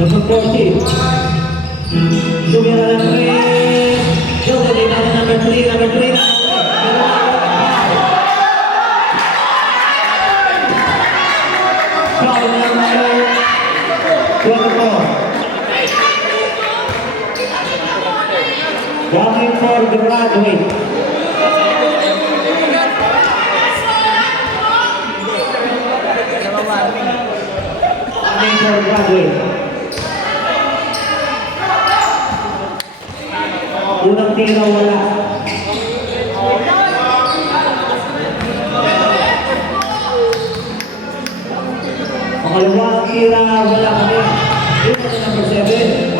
Number 40. Tumira ng 3. Yung kanina na number 3. Number 3 na. Foul number 24. Walking for the graduate. Walking for the graduate. Unang tira wala. Pangalawang tira wala kami. Yun ang number 7.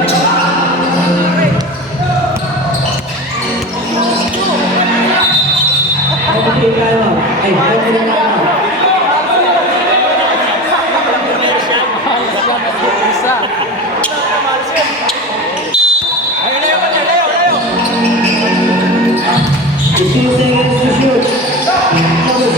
Okay, tayo. Ay, okay na tayo. Seconds to shoot. Number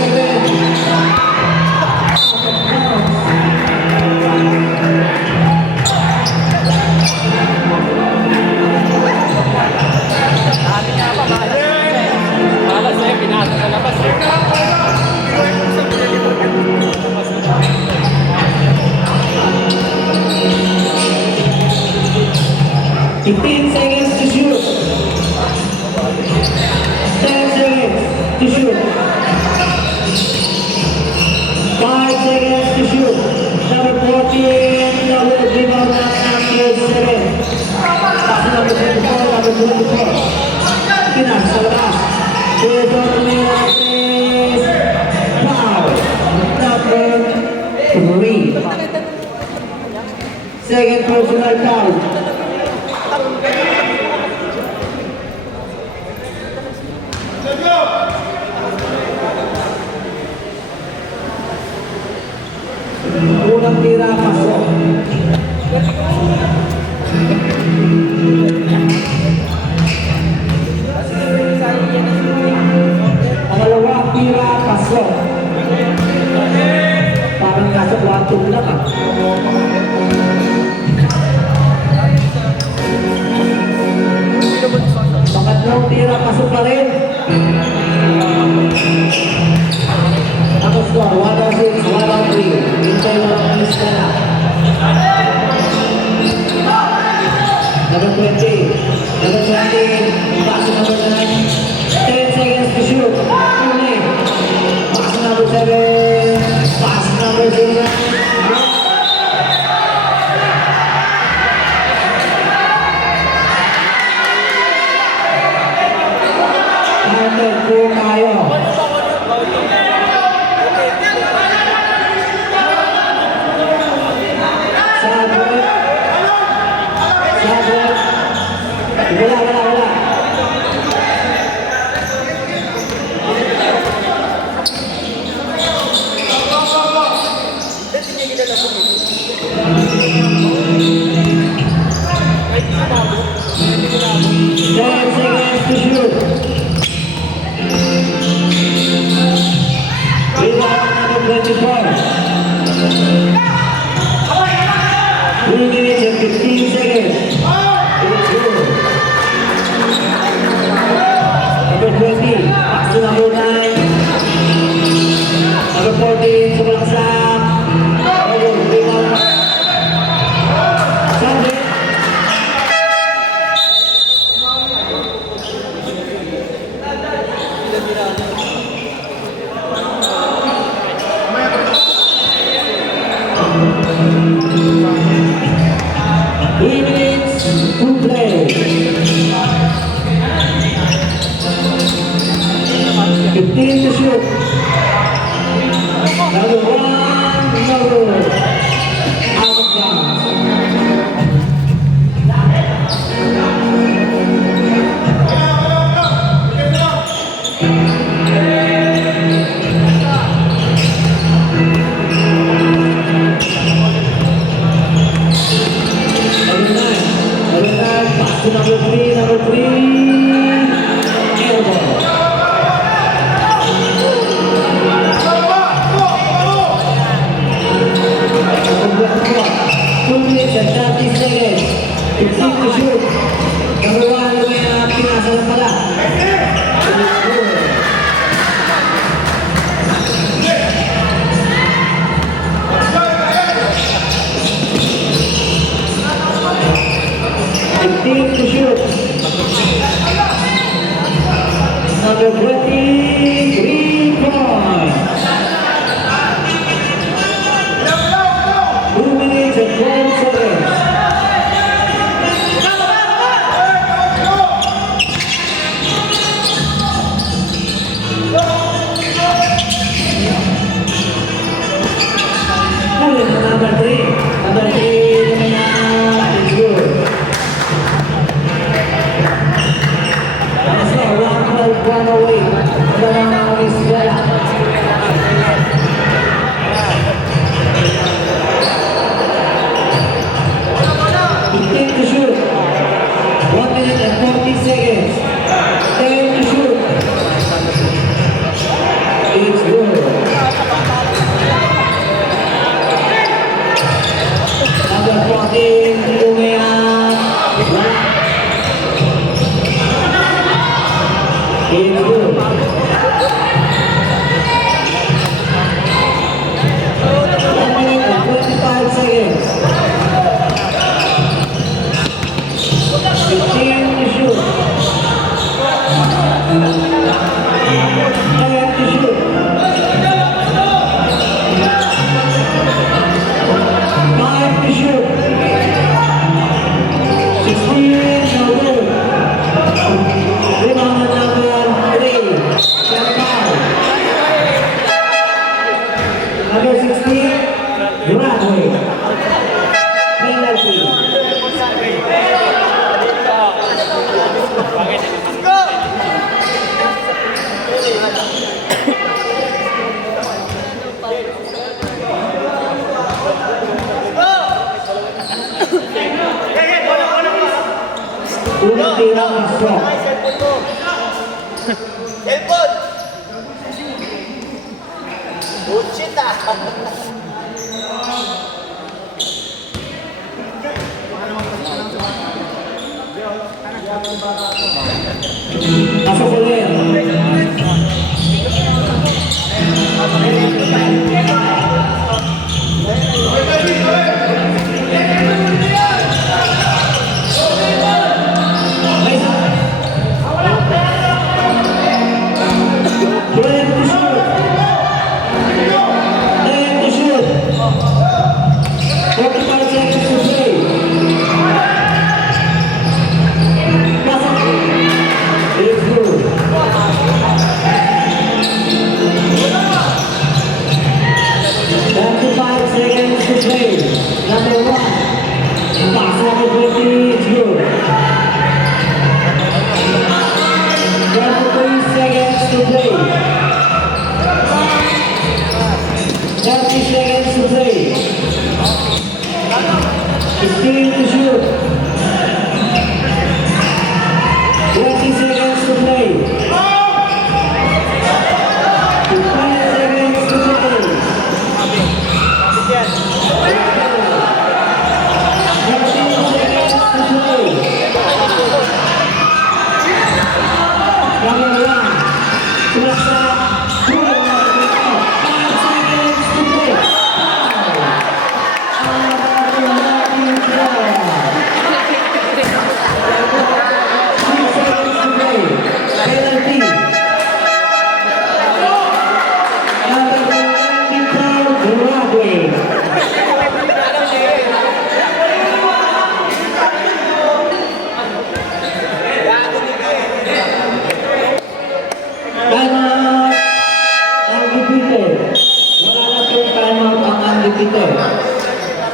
15 seconds to shoot. 10 seconds to shoot. 5 seconds to shoot. Number 14, number 3, number 7. Pass number 24, number 24. Pinas sa labas. Pedro Ramirez. Foul. Number 3. Second personal foul. Unang tira, pasok. Pangalawang tira, pasok. Parang nasa kwatong lang ah. Pangatlong tira, pasok pa rin. Ang score, 106, 103. Hintay mo ang alis ka na. Number 20. Number 20. Pass number 9. 10 seconds to shoot. Pass number 7. Pass number 0. Counter po tayo. Wala. minutes and 30 seconds. 15 to shoot. Number 1, Lumea, pinasa na pala. It's good. To shoot. Number 23 points. 2 minutes and 12 seconds. Number 3. Number 3. It's good. One away. Another is Bella. 15 to shoot. 1 minute and 40 seconds. 10 to shoot. It's good. Number 14, Lumea. It's good. 1 minute and 25 seconds. 15 to shoot. 10 to shoot. 5 to shoot. 16 no good. Rebound number 3. Number 16, Bradley. Penalty. Unang tira ng strong. Cellphone! Bullshit ah! Pasok ulit.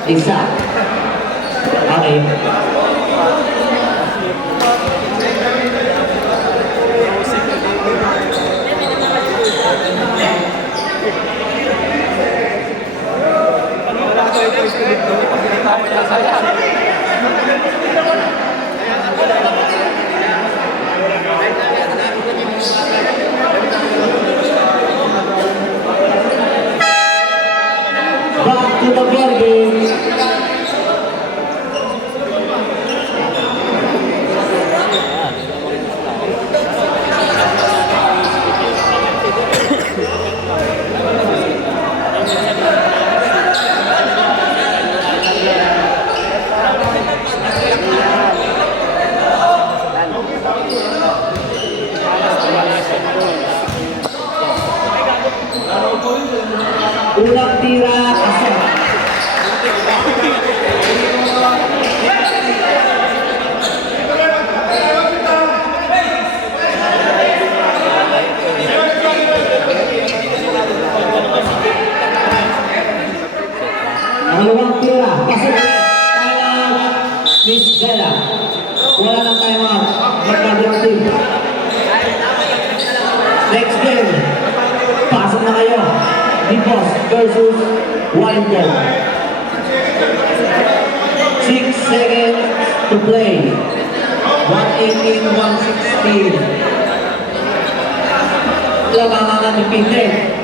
Isa. Okay. Back to the ball game. Pangalawang tira. Pasok ulit. Timeout. Miss Bella. Wala ng timeout. Magkabilang team. Next game. Pasok na kayo. Dipos versus Wildcat. 6 seconds to play. 118, 116. Labangan ng Pinte.